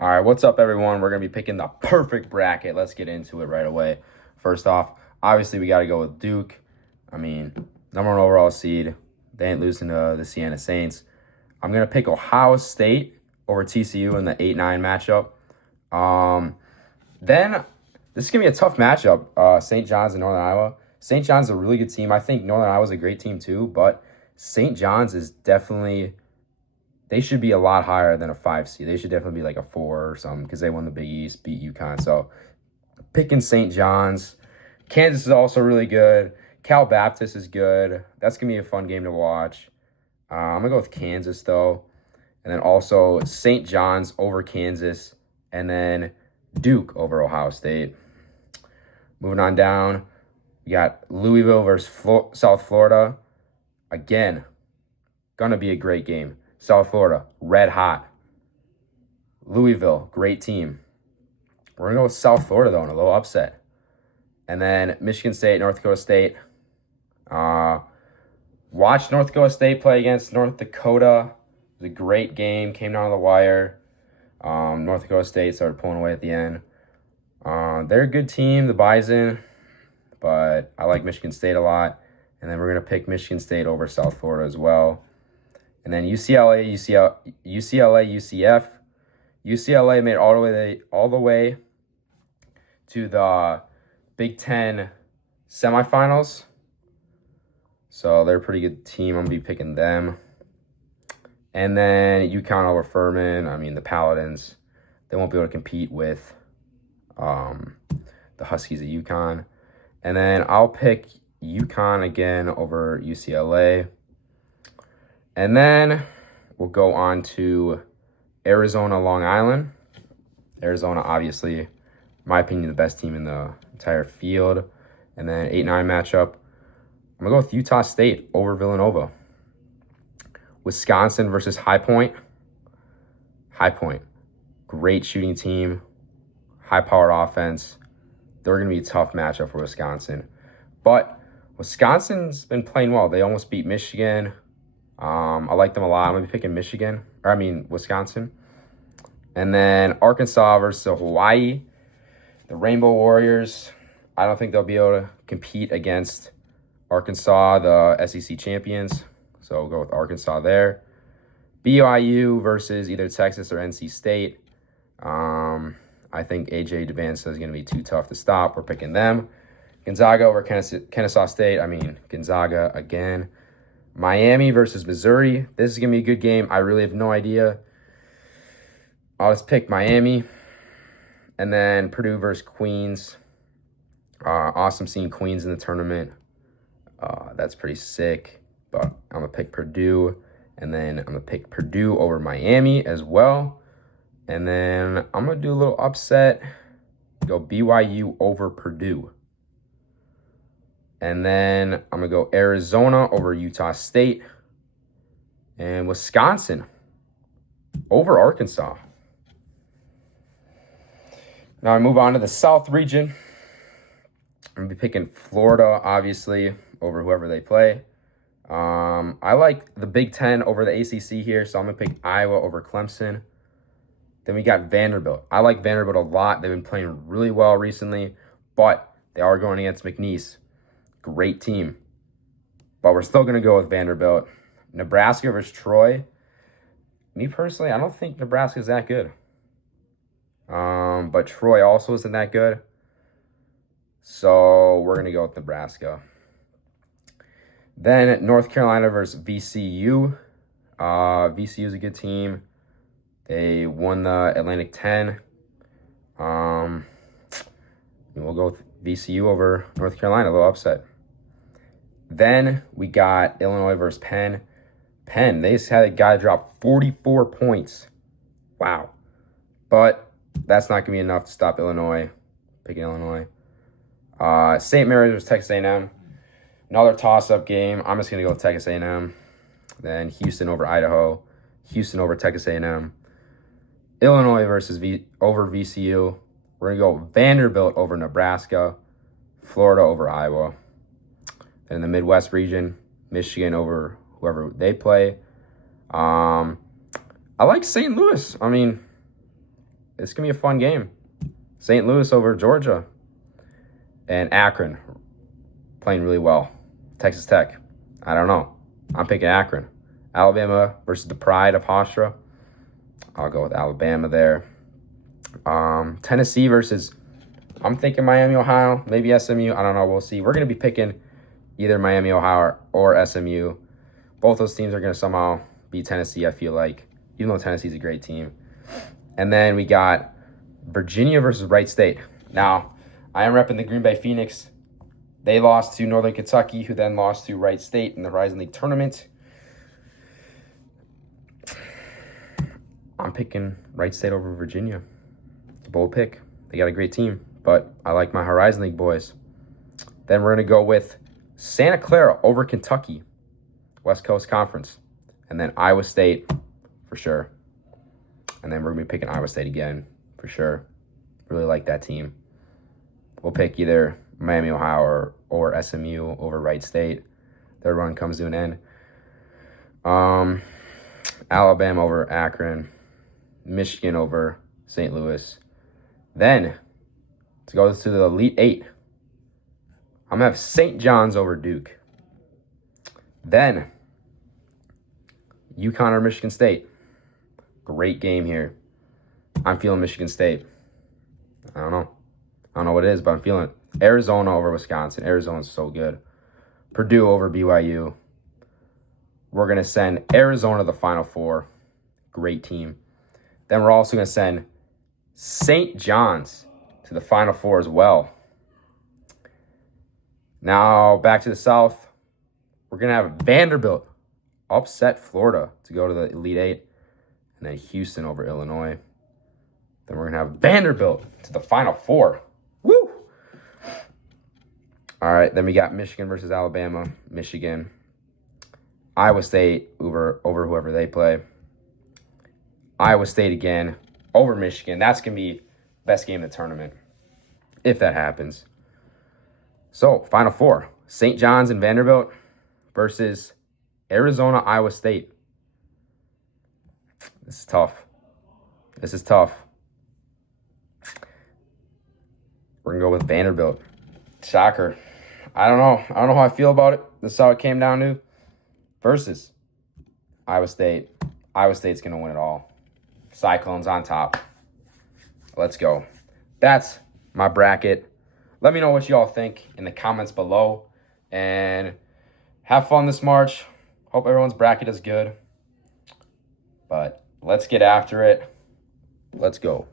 All right, what's up, everyone? We're going to be picking the perfect bracket. Let's get into it right away. First off, obviously, we got to go with Duke. I mean, number one overall seed. They ain't losing to the Siena Saints. I'm going to pick Ohio State over TCU in the 8-9 matchup. Then, this is going to be a tough matchup. St. John's and Northern Iowa. St. John's is a really good team. I think Northern Iowa is a great team too, but St. John's is definitely... They should be a lot higher than a 5 seed. They should definitely be like a 4 or something because they won the Big East, beat UConn. So picking St. John's. Kansas is also really good. Cal Baptist is good. That's going to be a fun game to watch. I'm going to go with Kansas, though. And then also St. John's over Kansas. And then Duke over Ohio State. Moving on down, we got Louisville versus South Florida. Again, going to be a great game. South Florida, red hot. Louisville, great team. We're going to go with South Florida, though, in a little upset. And then Michigan State, North Dakota State. Watched North Dakota State play against North Dakota. It was a great game. Came down to the wire. North Dakota State started pulling away at the end. They're a good team, the Bison. But I like Michigan State a lot. And then we're going to pick Michigan State over South Florida as well. And then UCLA, UCF. UCLA made all the way to the Big Ten semifinals. So they're a pretty good team. I'm going to be picking them. And then UConn over Furman. I mean, the Paladins, they won't be able to compete with the Huskies at UConn. And then I'll pick UConn again over UCLA. And then we'll go on to Arizona, Long Island. Arizona, obviously, in my opinion, the best team in the entire field. And then 8-9 matchup. I'm going to go with Utah State over Villanova. Wisconsin versus High Point. High Point, great shooting team, high-powered offense. They're going to be a tough matchup for Wisconsin. But Wisconsin's been playing well. They almost beat Michigan. I like them a lot. I'm going to be picking Wisconsin. And then Arkansas versus Hawaii. The Rainbow Warriors. I don't think they'll be able to compete against Arkansas, the SEC champions. So we'll go with Arkansas there. BYU versus either Texas or NC State. I think AJ Dubbanza is going to be too tough to stop. We're picking them. Gonzaga over Kennesaw State. Gonzaga again. Miami versus Missouri. This is going to be a good game. I really have no idea. I'll just pick Miami. And then Purdue versus Queens. Awesome seeing Queens in the tournament. That's pretty sick. But I'm going to pick Purdue. And then I'm going to pick Purdue over Miami as well. And then I'm going to do a little upset. Go BYU over Purdue. And then I'm going to go Arizona over Utah State. And Wisconsin over Arkansas. Now I move on to the South region. I'm going to be picking Florida, obviously, over whoever they play. I like the Big Ten over the ACC here, so I'm going to pick Iowa over Clemson. Then we got Vanderbilt. I like Vanderbilt a lot. They've been playing really well recently, but they are going against McNeese. Great team. But we're still going to go with Vanderbilt. Nebraska versus Troy. Me personally, I don't think Nebraska is that good. But Troy also isn't that good. So we're going to go with Nebraska. Then North Carolina versus VCU. VCU is a good team. They won the Atlantic 10. We'll go with VCU over North Carolina, a little upset. Then we got Illinois versus Penn. Penn, they just had a guy drop 44 points. Wow. But that's not going to be enough to stop Illinois. Picking Illinois. St. Mary's versus Texas A&M. Another toss-up game. I'm just going to go with Texas A&M. Then Houston over Idaho. Houston over Texas A&M. Illinois versus over VCU. We're going to go Vanderbilt over Nebraska. Florida over Iowa. Then in the Midwest region, Michigan over whoever they play. I like St. Louis. it's going to be a fun game. St. Louis over Georgia. And Akron playing really well. Texas Tech. I don't know. I'm picking Akron. Alabama versus the Pride of Hofstra. I'll go with Alabama there. Tennessee versus, I'm thinking Miami, Ohio. Maybe SMU. I don't know. We'll see. We're going to be picking either Miami, Ohio or SMU. Both those teams are going to somehow beat Tennessee, I feel like, even though Tennessee's a great team. And then we got Virginia versus Wright State. Now, I am repping the Green Bay Phoenix. They lost to Northern Kentucky, who then lost to Wright State in the Horizon League tournament. I'm picking Wright State over Virginia. It's a bold pick. They got a great team, but I like my Horizon League boys. Then we're going to go with Santa Clara over Kentucky, West Coast Conference. And then Iowa State for sure. And then we're going to be picking Iowa State again for sure. Really like that team. We'll pick either Miami, Ohio or SMU over Wright State. Their run comes to an end. Alabama over Akron. Michigan over St. Louis. Then, to go to the Elite Eight, I'm going to have St. John's over Duke. Then, UConn or Michigan State. Great game here. I'm feeling Michigan State. I don't know what it is, but I'm feeling it. Arizona over Wisconsin. Arizona's so good. Purdue over BYU. We're going to send Arizona to the Final Four. Great team. Then we're also going to send St. John's to the Final Four as well. Now, back to the South. We're going to have Vanderbilt upset Florida to go to the Elite Eight. And then Houston over Illinois. Then we're going to have Vanderbilt to the Final Four. Woo! All right, then we got Michigan versus Alabama. Michigan. Iowa State over whoever they play. Iowa State again over Michigan. That's going to be best game of the tournament, if that happens. So, Final Four. St. John's and Vanderbilt versus Arizona, Iowa State. This is tough. We're going to go with Vanderbilt. Shocker. I don't know how I feel about it. This is how it came down to. Versus Iowa State. Iowa State's going to win it all. Cyclones on top. Let's go. That's my bracket. Let me know what you all think in the comments below. And have fun this March. Hope everyone's bracket is good. But let's get after it. Let's go.